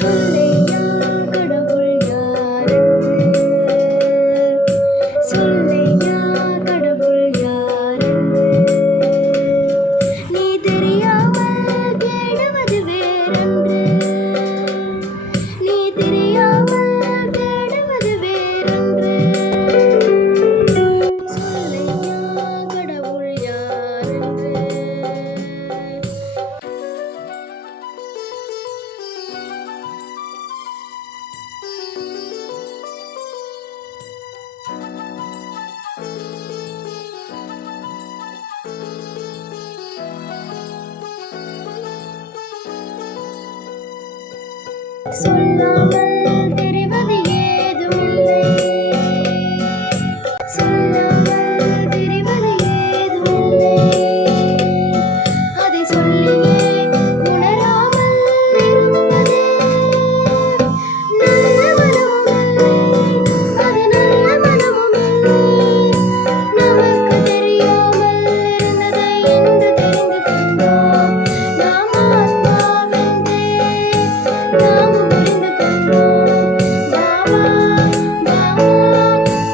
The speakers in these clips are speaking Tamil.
சொல்லையா கடவுள் யாரென்று, சொல்லையா கடவுள் யாரென்று, நீ தெரியாமல் தேடுவது வேறென்று, நீ தெரியாமல் தேடுவது வேறென்று, சொல்லையா கடவுள் யாரென்று. சொல்லாமல் தெரிவது ஏதுமில்லை, சொல்லாமல் தெரிவது ஏதுமில்லை, அதை சொல்லியே உணராமல் இருப்பதே நல்ல மனமுமில்லை, அது நல்ல மனமுமில்லை. நமக்கு தெரியாமல் இருந்ததை இன்று தெரிந்து கொண்டோம், நாம் ஆத்மாவென்றே நாம் புரிந்து கொண்டோம். பாபா பாபா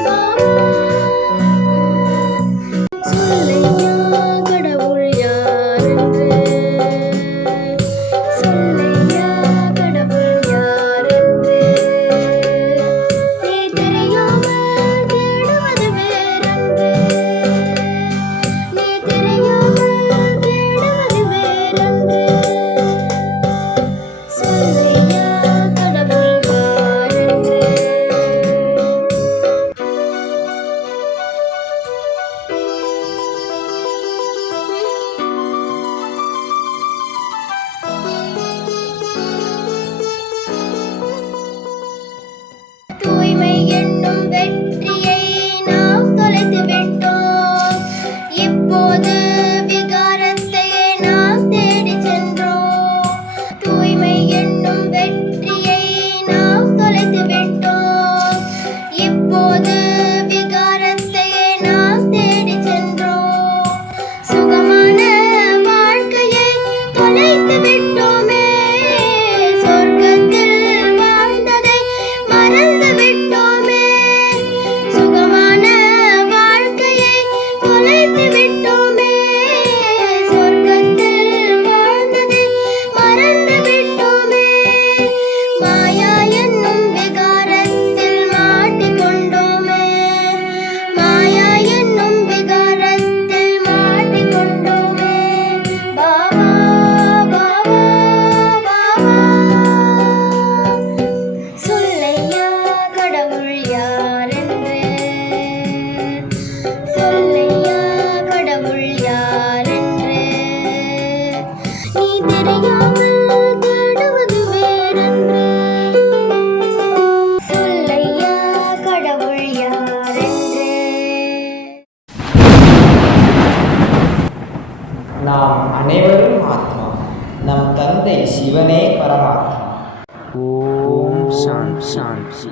பாபா, சொல்லையா கடவுள் யாரென்று, சொல்லையா கடவுள் யாரென்று, நீ தெரியாமல் தேடுவது வேறென்று, நீ தெரியாமல் தேடுவது வேறென்று, சொல்லையா கடவுள் யாரென்று. தூய்மை என்னும் வெற்றியை நாம் தொலைத்து விட்டோம், இப்போது விகாரத்தையே நாம் தேடிச் சென்றோம். தூய்மை என்னும் வெற்றியை நாம் தொலைத்து விட்டோம், இப்போது விகாரத்தையே நாம் தேடிச் சென்றோம். சுகமான வாழ்க்கையை தொலைத்து விட்டோமே, சொர்க்கத்தில் வாழ்ந்ததை மறந்து விட்டோமே. சுகமான வாழ்க்கையை தொலைத்து விட்டோமே, சொர்க்கத்தில் வாழ்ந்ததை மறந்து விட்டோமே. மாயா என்னும் விகாரத்தில் மாட்டிக்கொண்டோமே, மாயா என்னும் விகாரத்தில் மாட்டிக்கொண்டோமே. பாபா பாபா பாபா, சொல்லையா கடவுள் யாரென்று, சொல்லையா கடவுள் யாரென்று, நீ தெரியாமல் தேடுவது வேறென்று, சொல்லையா கடவுள் யாரென்று. நாம் அனைவரும் ஆத்மா, நம் தந்தை சிவனே பரமாத்மா. ஓம் சாந்தி சாந்தி.